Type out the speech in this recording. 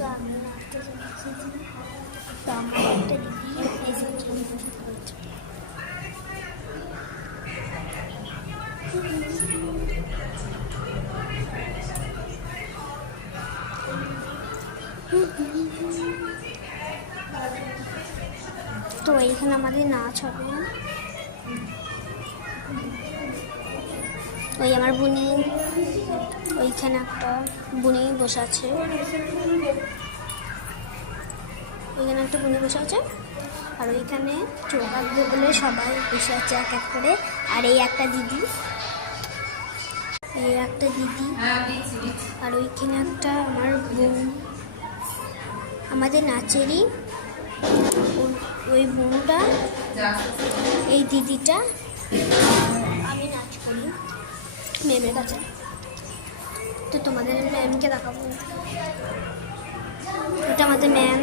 তো আমি নাচতে চলে এসেছি। তো আমার একটা দিদি এসেছে করছে। তো এইখানে আমাদের নাচ হবে। ওই আমার বুনি, ওইখানে একটা বুনি বসে আছে, ওইখানে একটা বুনি বসে আছে, আর ওইখানে চোখ আঁকবে বলে সবাই বসে আছে এক এক করে। আর এই একটা দিদি, এই একটা দিদি, আর ওইখানে একটা আমার বোন, আমাদের নাচেরই ওই বোনটা, এই দিদিটা, আমি নাচ করি ম্যামের কাছে। তো তোমাদের ম্যামকে দেখাবো, এটা আমাদের ম্যাম।